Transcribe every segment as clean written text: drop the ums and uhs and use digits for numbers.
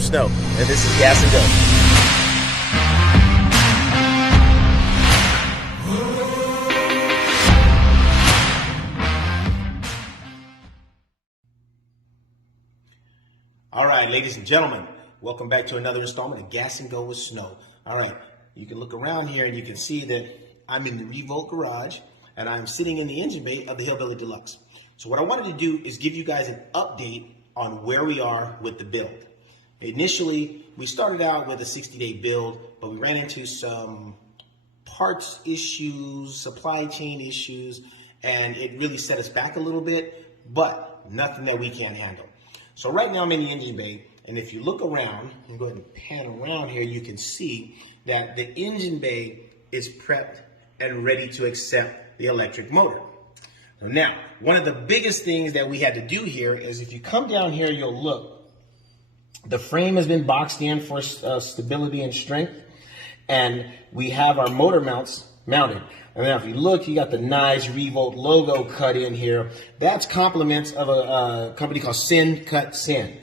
I'm Snow, and this is Gas and Go. All right, ladies and gentlemen, welcome back to another installment of Gas and Go with Snow. All right, you can look around here and you can see that I'm in the Revolt Garage and I'm sitting in the engine bay of the Hillbill-e Deluxe. So what I wanted to do is give you guys an update on where we are with the build. Initially, we started out with a 60-day build, but we ran into some parts issues, supply chain issues, and it really set us back a little bit, but nothing that we can't handle. So right now I'm in the engine bay, and if you look around, and go ahead and pan around here, you can see that the engine bay is prepped and ready to accept the electric motor. Now, one of the biggest things that we had to do here is if you come down here, you'll look, the frame has been boxed in for stability and strength, and we have our motor mounts mounted. And now if you look, you got the nice Revolt logo cut in here. That's compliments of a company called Send Cut Send.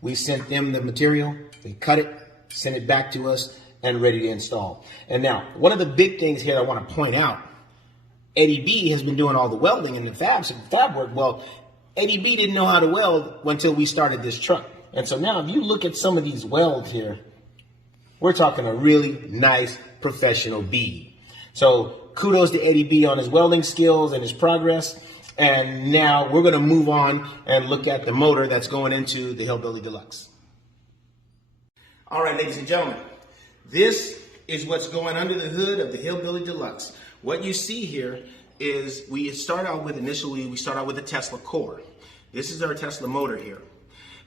We sent them the material, they cut it, sent it back to us, and ready to install. And now, one of the big things here I want to point out, Eddie B has been doing all the welding and the fab work. Well, Eddie B didn't know how to weld until we started this truck. And so now if you look at some of these welds here, we're talking a really nice professional bead. So kudos to Eddie B on his welding skills and his progress. And now we're going to move on and look at the motor that's going into the Hillbill-e Deluxe. All right, ladies and gentlemen, this is what's going under the hood of the Hillbill-e Deluxe. What you see here is we start out with a Tesla core. This is our Tesla motor here.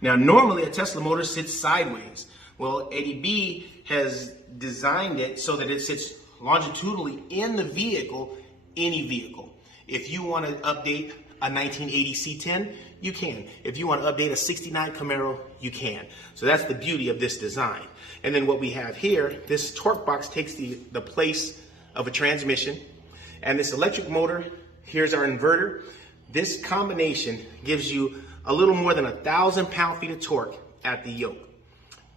Now, normally a Tesla motor sits sideways. Well, Eddie B has designed it so that it sits longitudinally in the vehicle, any vehicle. If you want to update a 1980 C10, you can. If you want to update a 69 Camaro, you can. So that's the beauty of this design. And then what we have here, this torque box takes the place of a transmission. And this electric motor, here's our inverter. This combination gives you a little more than 1,000 pound-feet of torque at the yoke.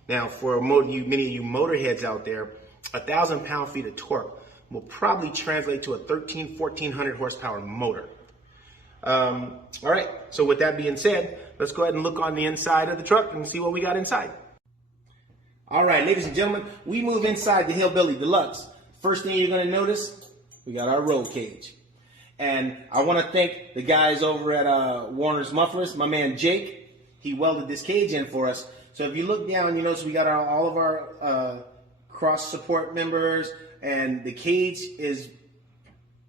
Now, for many of you motorheads out there, 1,000 pound-feet of torque will probably translate to a 1,400 horsepower motor. All right, so with that being said, let's go ahead and look on the inside of the truck and see what we got inside. All right, ladies and gentlemen, we move inside the Hillbill-e Deluxe. First thing you're gonna notice, we got our roll cage. And I wanna thank the guys over at Warner's Mufflers, my man Jake, he welded this cage in for us. So if you look down, you notice we got all of our cross support members, and the cage is,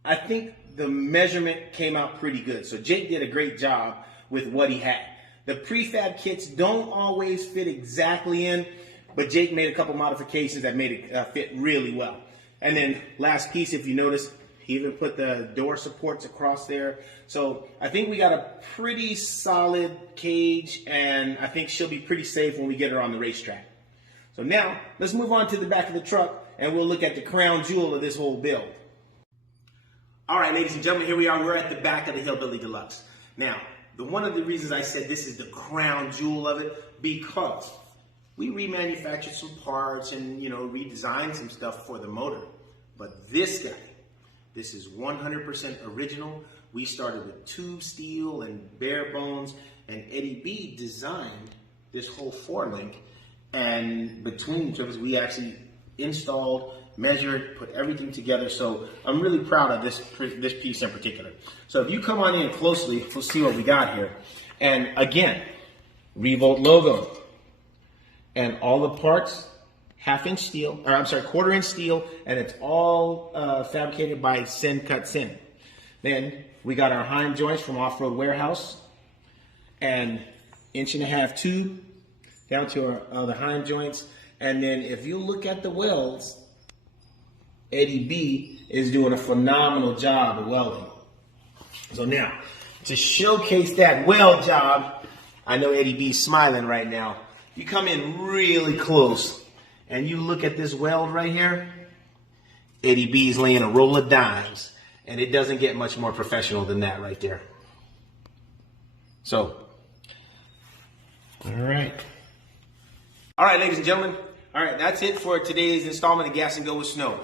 I think the measurement came out pretty good. So Jake did a great job with what he had. The prefab kits don't always fit exactly in, but Jake made a couple modifications that made it fit really well. And then last piece, if you notice, he even put the door supports across there. So I think we got a pretty solid cage, and I think she'll be pretty safe when we get her on the racetrack. So now, let's move on to the back of the truck, and we'll look at the crown jewel of this whole build. All right, ladies and gentlemen, here we are. We're at the back of the Hillbill-e Deluxe. Now, one of the reasons I said this is the crown jewel of it, because we remanufactured some parts and, redesigned some stuff for the motor. But this guy, this is 100% original. We started with tube steel and bare bones, and Eddie B designed this whole forelink. And between trips, we actually installed, measured, put everything together. So I'm really proud of this piece in particular. So if you come on in closely, we'll see what we got here. And again, Revolt logo. And all the parts, quarter-inch steel, and it's all fabricated by Send Cut Send. Then we got our Heim joints from Off-Road Warehouse, and 1.5 inch tube down to the Heim joints. And then if you look at the welds, Eddie B is doing a phenomenal job of welding. So now, to showcase that weld job, I know Eddie B's smiling right now. You come in really close and you look at this weld right here, Eddie B's laying a roll of dimes, and it doesn't get much more professional than that right there. So, all right. All right, ladies and gentlemen. All right, that's it for today's installment of Gas and Go with Snow.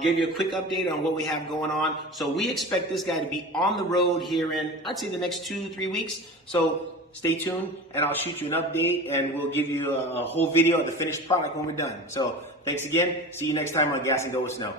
Give you a quick update on what we have going on. So we expect this guy to be on the road here in, I'd say, the next 2-3 weeks. So stay tuned, and I'll shoot you an update, and we'll give you a whole video of the finished product when we're done. So thanks again. See you next time on Gas and Go with Snow.